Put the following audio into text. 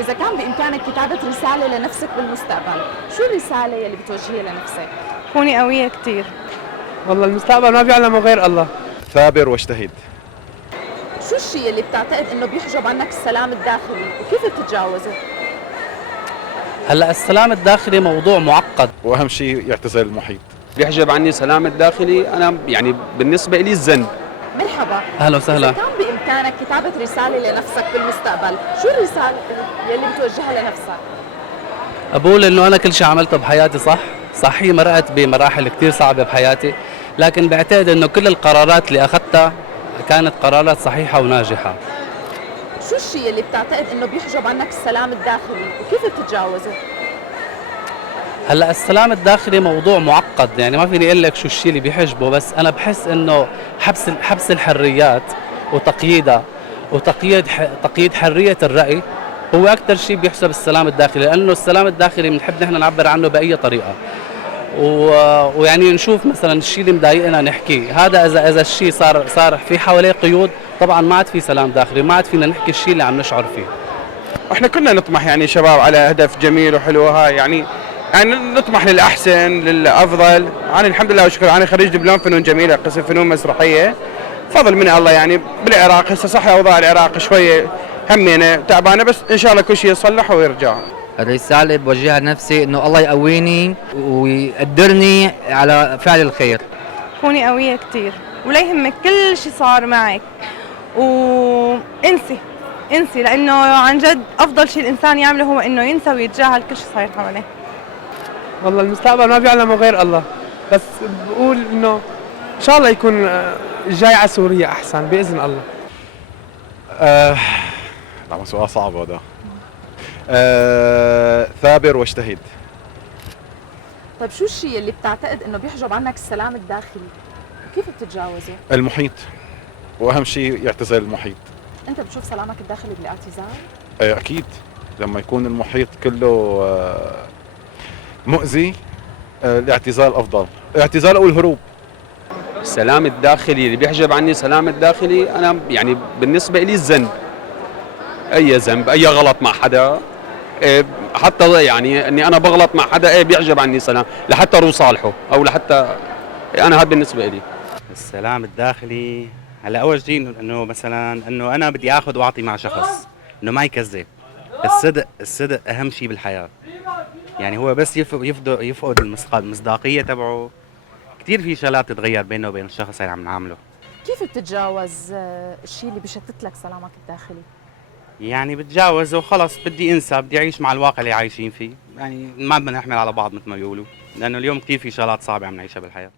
إذا كان بإمكانك كتابة رسالة لنفسك بالمستقبل، شو الرسالة يلي بتوجهيها لنفسك؟ كوني قوية كتير. والله المستقبل ما بيعلمه غير الله. ثابر واجتهد. شو الشيء اللي بتعتقد إنه بيحجب عنك السلام الداخلي وكيف بتتجاوزه؟ هلا السلام الداخلي موضوع معقد. واهم شيء يعتزل المحيط. بيحجب عني سلام الداخلي انا يعني بالنسبه لي الذنب. مرحبا. اهلا وسهلا. إذا كان بإمكانك كتابة رسالة لنفسك بالمستقبل، شو الرسالة يلي بتوجهها لنفسك؟ بقول انه انا كل شيء عملته بحياتي صح هي مرقت بمراحل كثير صعبه بحياتي، لكن بعتقد انه كل القرارات اللي اخذتها كانت قرارات صحيحه وناجحه. شو الشيء اللي بتعتقد إنه بيحجب عنك السلام الداخلي وكيف بتتجاوزه؟ هلا السلام الداخلي موضوع معقد، يعني ما فيني اقول لك شو الشيء اللي بيحجبه، بس انا بحس انه حبس الحريات وتقييدها تقييد حريه الراي هو اكثر شيء بيحسب السلام الداخلي، لانه السلام الداخلي بنحب نحن نعبر عنه باي طريقه. ويعني نشوف مثلا الشيء اللي مضايقنا نحكيه، هذا اذا الشيء صار في حواليه قيود، طبعا ما عاد في سلام داخلي، ما عاد فينا نحكي الشيء اللي عم نشعر فيه. احنا كنا نطمح يعني شباب على هدف جميل وحلو هاي يعني نطمح للاحسن للافضل. انا الحمد لله وشكرا انا خريج دبلوم فنون جميله قسم فنون مسرحيه، فضل من الله يعني بالعراق. هسه صح اوضاع العراق شويه همينه تعبانه، بس ان شاء الله كل شيء يصلح ويرجع. الرسالة بوجهها لنفسي انه الله يقويني ويقدرني على فعل الخير. كوني قوية كتير ولا يهمك كل شي صار معك، وانسي لانه عن جد افضل شيء الانسان يعمله هو انه ينسى ويتجاهل كل شيء صاير حواليه. والله المستقبل ما بيعلمه غير الله، بس بقول انه ان شاء الله يكون الجاي على سوريا احسن باذن الله. طبعا سؤال صعب هذا. ثابر واجتهد. طيب شو الشيء اللي بتعتقد إنه بيحجب عنك السلام الداخلي وكيف بتتجاوزه؟ المحيط. واهم شيء يعتزل المحيط. أنت بتشوف سلامك الداخلي بالاعتزال؟ اكيد لما يكون المحيط كله مؤذي، الاعتزال افضل، الاعتزال او الهروب. السلام الداخلي اللي بيحجب عني سلام الداخلي انا يعني بالنسبه لي الذنب. اي ذنب اي غلط مع حدا، حتى يعني اني انا بغلط مع حدا بيحجب عني سلام لحتى اروح صالحه او لحتى انا هذا بالنسبه لي. السلام الداخلي هلا اول شيء انه مثلا انه انا بدي اخذ واعطي مع شخص، انه ما يكذب. الصدق اهم شيء بالحياه، يعني هو بس يفقد المصداقيه تبعه، كثير في شغلات تتغير بينه وبين الشخص اللي عم نعامله. كيف بتتجاوز الشيء اللي بشتت لك سلامك الداخلي؟ يعني بتجاوز وخلص، بدي انسى، بدي اعيش مع الواقع اللي عايشين فيه، يعني ما بدنا نحمل على بعض مثل ما بيقولوا، لانه اليوم كثير في شغلات صعبه عم نعيشها بالحياه.